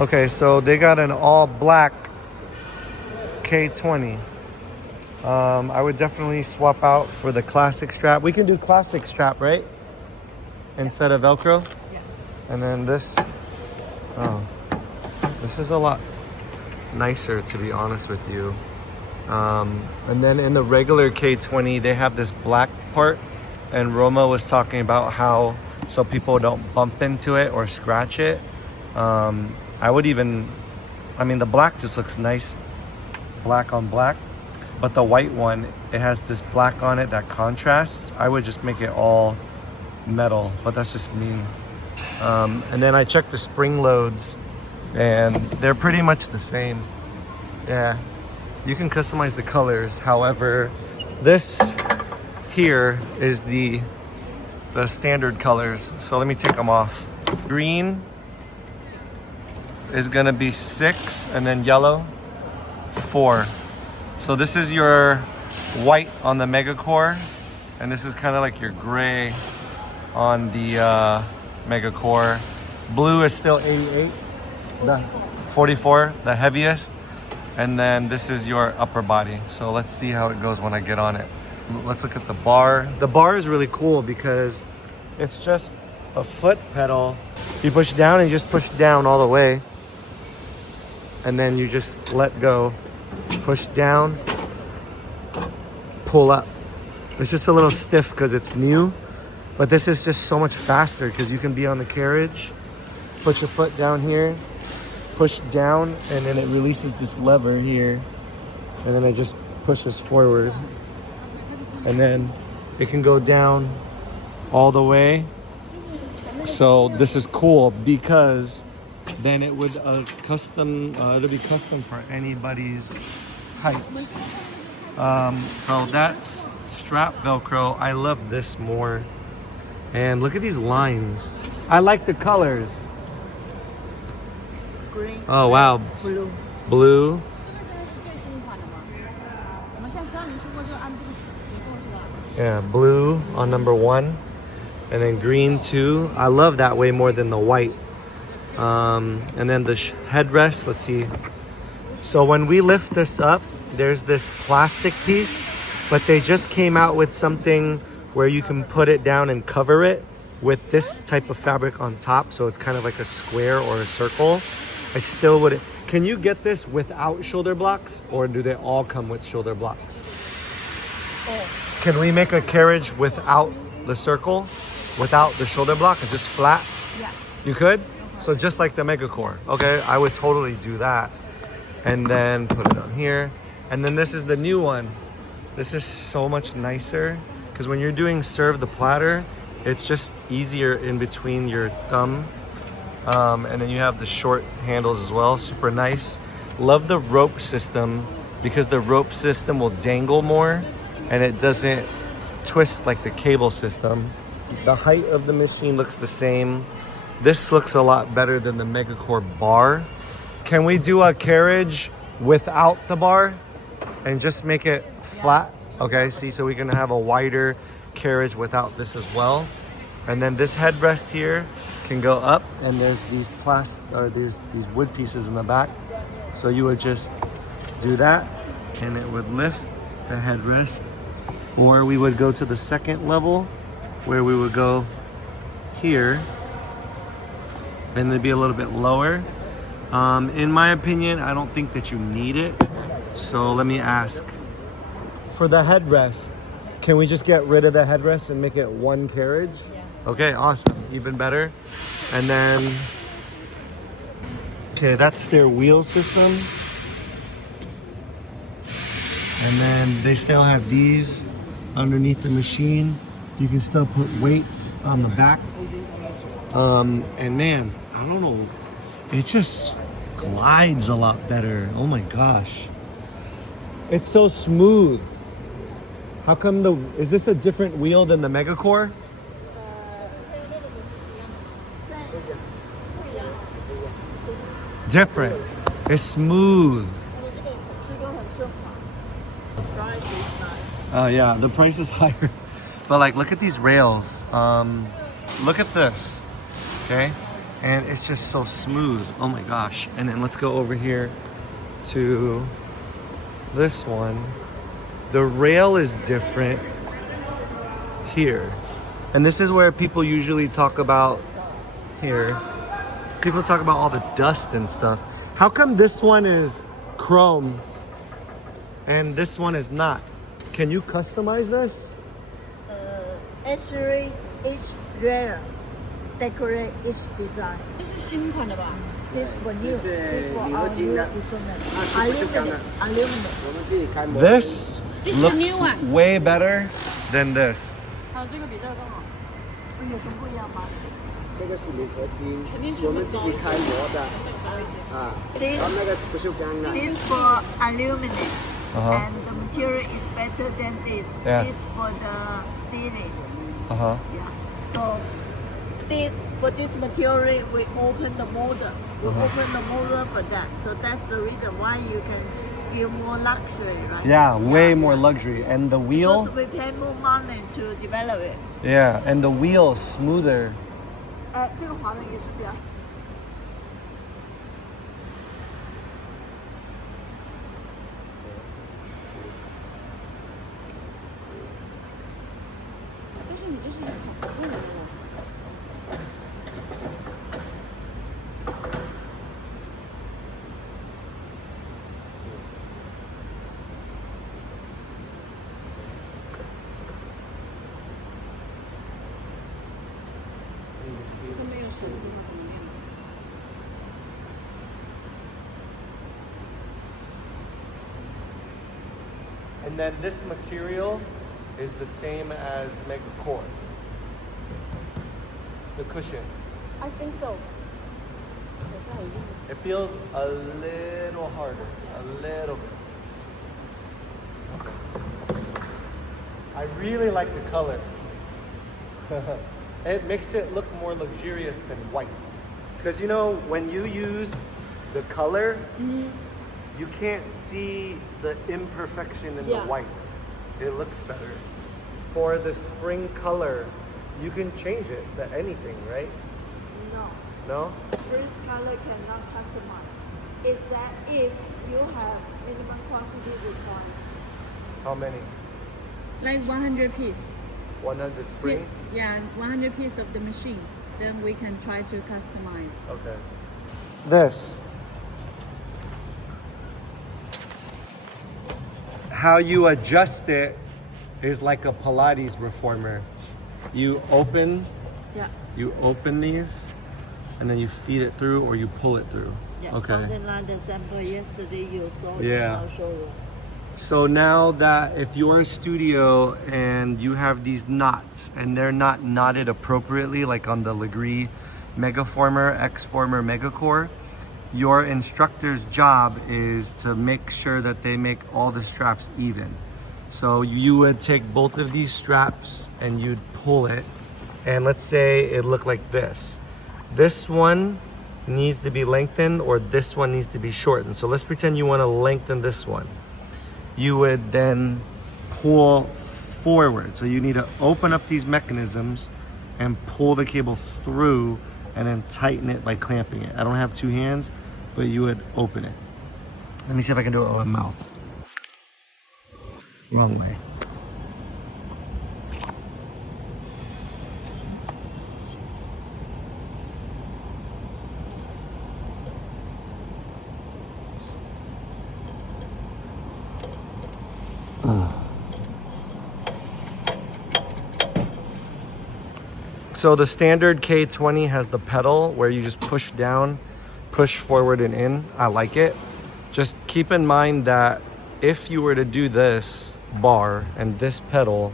Okay, so they got an all black K20. I would definitely swap out for the classic strap. We can do classic strap, right? Instead of Velcro. Yeah. And then this, oh, this is a lot nicer, to be honest with you. And then in the regular K20, they have this black part, and Roma was talking about how so people don't bump into it or scratch it. I would even, I mean, the black just looks nice, black on black, but the white one, it has this black on it that contrasts. I would just make it all metal, but that's just me. And then I checked the spring loads, and they're pretty much the same. Yeah, you can customize the colors. However, this here is the standard colors. So let me take them off. Green is gonna be 6, and then yellow 4. So this is your white on the Mega Core, and this is kind of like your gray on the Mega Core. Blue is still 88, the 44, the heaviest. And then this is your upper body. So let's see how it goes when I get on it. Let's look at the bar. The bar is really cool because it's just a foot pedal. You push down and you just push down all the way. And then you just let go. Push down, pull up. It's just a little stiff because it's new. But this is just so much faster because you can be on the carriage. Put your foot down here. Push down, and then it releases this lever here, and then it just pushes forward, and then it can go down all the way. So this is cool because then it would it'll be custom for anybody's height. So that's strap Velcro. I love this more, and look at these lines. I like the colors. Green. Oh wow, Blue. blue. Yeah, blue on number 1, and then green 2. I love that way more than the white. And then the headrest, let's see. So when we lift this up, there's this plastic piece, but they just came out with something where you can put it down and cover it with this type of fabric on top, so it's kind of like a square or a circle. I still would. Can you get this without shoulder blocks, or do they all come with shoulder blocks? Oh. Can we make a carriage without the circle, without the shoulder block, and just flat? Yeah. You could? So just like the Mega Core. Okay, I would totally do that. And then put it on here. And then this is the new one. This is so much nicer because when you're doing serve the platter, it's just easier in between your thumb. And then you have the short handles as well, super nice. Love the rope system because the rope system will dangle more and it doesn't twist like the cable system. The height of the machine looks the same. This looks a lot better than the Mega Core bar. Can we do a carriage without the bar and just make it flat? Okay, see, so we can have a wider carriage without this as well. And then this headrest here can go up, and there's these these wood pieces in the back. So you would just do that, and it would lift the headrest. Or we would go to the second level, where we would go here, and it'd be a little bit lower. In my opinion, I don't think that you need it. So let me ask. For the headrest, can we just get rid of the headrest and make it one carriage? Yeah. Okay, awesome, even better. And then, okay, that's their wheel system. And then they still have these underneath the machine. You can still put weights on the back. And man, I don't know, it just glides a lot better. Oh my gosh. It's so smooth. How come is this a different wheel than the Mega Core? Different. It's smooth. Price is nice. Yeah, the price is higher. But like, look at these rails. Look at this. Okay. And it's just so smooth. Oh my gosh. And then let's go over here to this one. The rail is different here. And this is where people usually talk about here. People talk about all the dust and stuff. How come this one is chrome and this one is not? Can you customize this? Actually, each rail decorate each design. 这是新款的吧？ This for you. 这是 This for 铝 our 合金 new 的， design. 是不锈钢的， Aluminum. 我们自己开模。 This This is a looks new one. way better than this. 还有这个比这个更好。有什么不一样吗？这个是铝合金肯定，我们自己开模的啊。然后那个是不锈钢的。 This for aluminum. Uh-huh. And the material is better than this. Yeah. This for the stainless. Uh-huh. Yeah. So this for this material we open the motor. We open the motor for that. So that's the reason why you can feel more luxury, right? Yeah, way more luxury. And the wheel, Because we pay more money to develop it. yeah, and the wheel smoother. 这个滑轮也是比较。但是你这是很贵的哦。 都没有手机它怎么练？ And then this material is the same as Mega Core. The cushion. I think so. It feels a little harder, a little bit. I really like the color. It makes it look more luxurious than white. Because you know, when you use the color, you can't see the imperfection in Yeah. the white. It looks better. For the spring color, you can change it to anything, right? No. No? This color cannot customize. Is that if you have minimum quantity required? How many? Like 100 piece. 100 springs? Yeah, 100 piece of the machine. Then we can try to customize. Okay. This. How you adjust it is like a Pilates reformer. You open these and then you feed it through or you pull it through. Yeah, Okay. something like the sample yesterday you saw Yeah. in our showroom. So now that if you're a studio and you have these knots and they're not knotted appropriately, like on the Legree Megaformer, X-Former Megacore, your instructor's job is to make sure that they make all the straps even. So you would take both of these straps and you'd pull it, and let's say it looked like this. This one needs to be lengthened or this one needs to be shortened. So let's pretend you want to lengthen this one. You would then pull forward. So you need to open up these mechanisms and pull the cable through and then tighten it by clamping it. I don't have two hands, but you would open it. Let me see if I can do it with my mouth. Wrong way. So the standard K20 has the pedal where you just push down, push forward and in. I like it. Just keep in mind that if you were to do this bar and this pedal,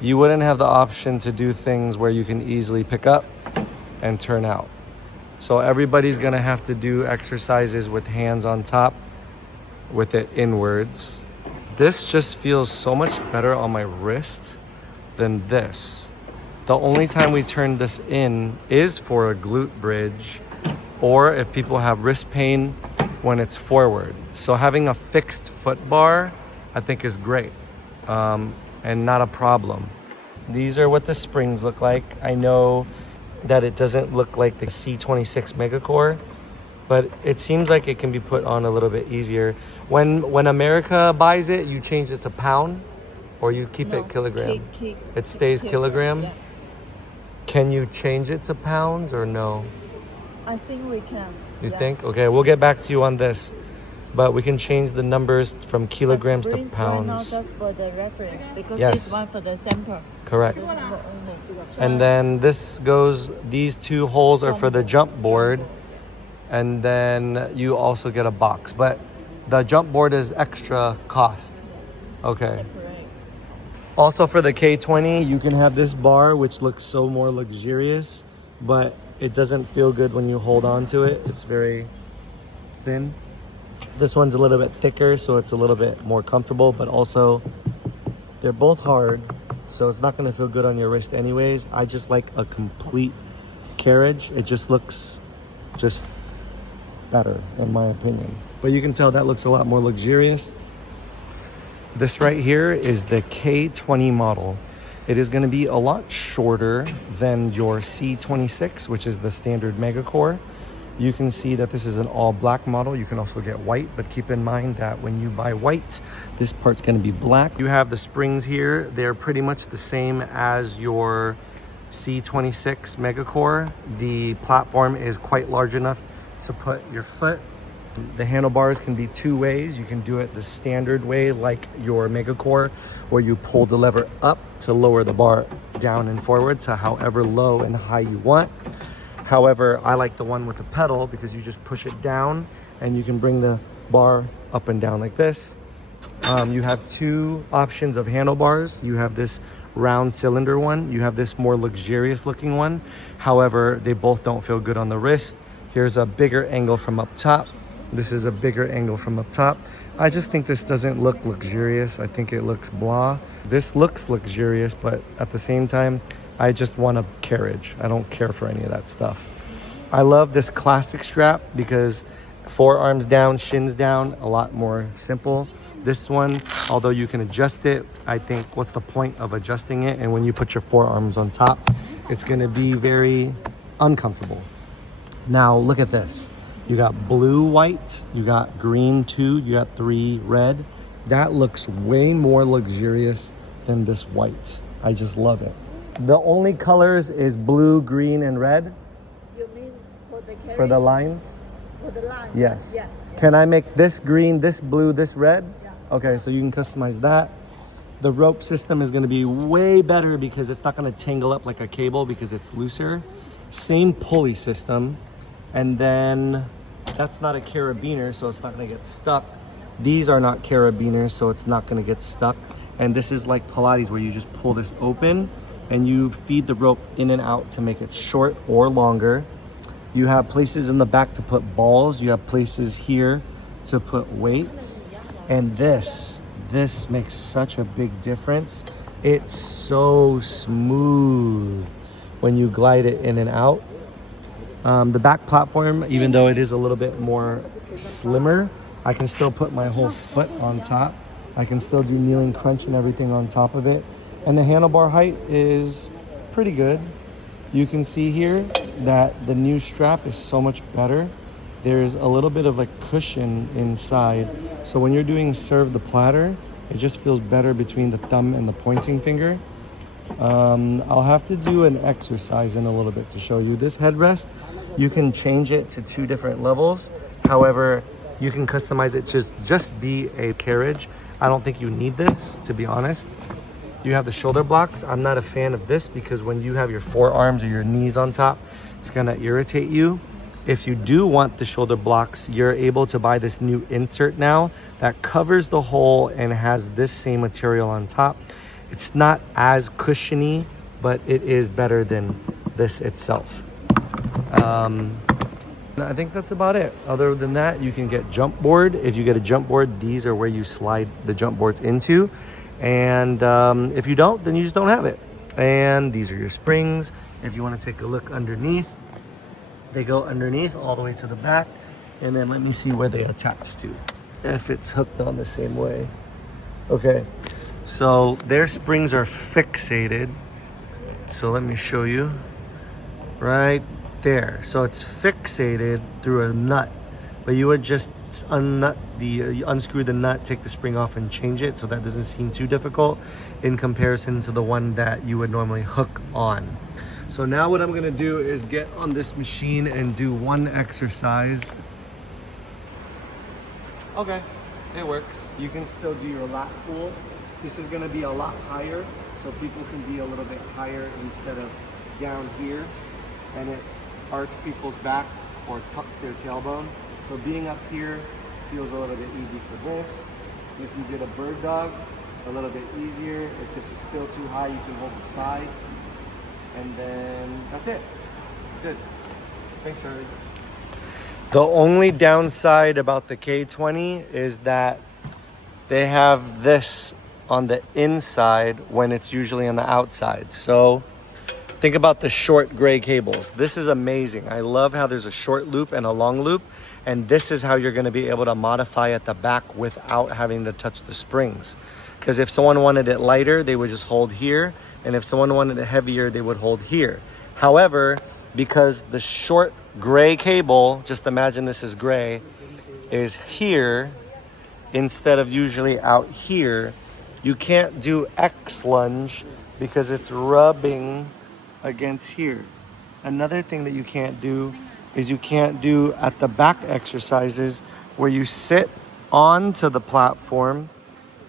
you wouldn't have the option to do things where you can easily pick up and turn out. So everybody's gonna have to do exercises with hands on top, with it inwards. This just feels so much better on my wrist than this. The only time we turn this in is for a glute bridge or if people have wrist pain when it's forward. So having a fixed foot bar, I think is great and not a problem. These are what the springs look like. I know that it doesn't look like the C26 Megacore, but it seems like it can be put on a little bit easier. When America buys it, you change it to pound, or you keep it kilogram? It stays kilogram? Yeah. Can you change it to pounds or no? I think we can. You yeah. think? Okay, we'll get back to you on this. But we can change the numbers from kilograms to Springs right now pounds. just for the reference because Yes. this one for the sample. Correct. And then these two holes are for the jump board. And then you also get a box. But the jump board is extra cost. Okay. Also for the K20, you can have this bar, which looks so more luxurious, but it doesn't feel good when you hold on to it. It's very thin. This one's a little bit thicker, so it's a little bit more comfortable, but also they're both hard, so it's not gonna feel good on your wrist anyways. I just like a complete Carriage. It just looks just better, in my opinion. But you can tell that looks a lot more luxurious. This right here is the K20 model. It is going to be a lot shorter than your C26, which is the standard Megacore. You can see that this is an all black model. You can also get white, but keep in mind that when you buy white, this part's going to be black. You have the springs here. They're pretty much the same as your C26 Megacore. The platform is quite large enough to put your foot. The handlebars can be two ways. You can do it the standard way like your Megacore, where you pull the lever up to lower the bar down and forward to however low and high you want. However, I like the one with the pedal because you just push it down and you can bring the bar up and down like this. You have two options of handlebars. You have this round cylinder one. You have this more luxurious looking one. However, they both don't feel good on the wrist. Here's a bigger angle from up top. This is a bigger angle from up top. I just think this doesn't look luxurious. I think it looks blah. This looks luxurious, but at the same time, I just want a Carriage. I don't care for any of that stuff. I love this classic strap because forearms down, shins down, a lot more simple. This one, although you can adjust it, I think what's the point of adjusting it? And when you put your forearms on top, it's gonna be very uncomfortable. Now look at this. You got blue, white, you got green 2, you got 3 red. That looks way more luxurious than this white. I just love it. The only colors is blue, green, and red. You mean for the Carriage? For the lines? For the line? Yes. Yeah. Can I make this green, this blue, this red? Yeah. Okay, so you can customize that. The rope system is gonna be way better because it's not gonna tangle up like a cable because it's looser. Same pulley system. And then that's not a carabiner, so it's not gonna get stuck. These are not carabiners, so it's not gonna get stuck. And this is like Pilates where you just pull this open and you feed the rope in and out to make it short or longer. You have places in the back to put balls. You have places here to put weights. And this makes such a big difference. It's so smooth when you glide it in and out. The back platform, even though it is a little bit more slimmer, I can still put my whole foot on top. I can still do kneeling crunch and everything on top of it. And the handlebar height is pretty good. You can see here that the new strap is so much better. There's a little bit of like cushion inside. So when you're doing serve the platter, it just feels better between the thumb and the pointing finger. I'll have to do an exercise in a little bit to show you. This headrest, you can change it to 2 different levels. However, you can customize it to just be a Carriage. I don't think you need this, to be honest. You have the shoulder blocks. I'm not a fan of this because when you have your forearms or your knees on top, it's gonna irritate you. If you do want the shoulder blocks, you're able to buy this new insert now that covers the hole and has this same material on top. It's not as cushiony, but it is better than this itself. I think that's about it. Other than that, you can get jump board. If you get a jump board, these are where you slide the jump boards into. And if you don't, then you just don't have it. And these are your springs. If you want to take a look underneath, they go underneath all the way to the back. And then let me see where they attach to, if it's hooked on the same way. Okay, so their springs are fixated. So let me show you. right there. So it's fixated through a nut, but you would just unscrew the nut, take the spring off and change it, so that doesn't seem too difficult in comparison to the one that you would normally hook on. So now what I'm gonna do is get on this machine and do one exercise. Okay, it works. You can still do your lat pull. This is gonna be a lot higher, so people can be a little bit higher instead of down here, and it arches people's back or tucks their tailbone. So being up here feels a little bit easy for this. If you did a bird dog, a little bit easier. If this is still too high, you can hold the sides. And then that's it. Good. Thanks, Charlie. The only downside about the K20 is that they have this on the inside when it's usually on the outside. So think about the short gray cables. This is amazing. I love how there's a short loop and a long loop. And this is how you're gonna be able to modify at the back without having to touch the springs. Because if someone wanted it lighter, they would just hold here. And if someone wanted it heavier, they would hold here. However, because the short gray cable, just imagine this is gray, is here instead of usually out here, you can't do X lunge because it's rubbing against here. Another thing that you can't do is you can't do at the back exercises where you sit onto the platform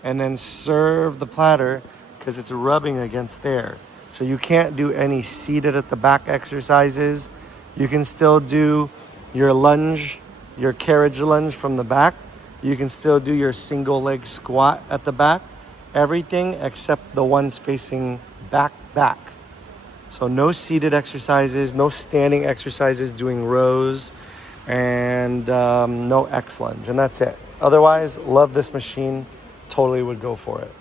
and then serve the platter because it's rubbing against there. So you can't do any seated at the back exercises. You can still do your lunge, your carriage lunge from the back. You can still do your single leg squat at the back. Everything except the ones facing back. So no seated exercises, no standing exercises doing rows, and no X lunge, and that's it. Otherwise, love this machine. Totally would go for it.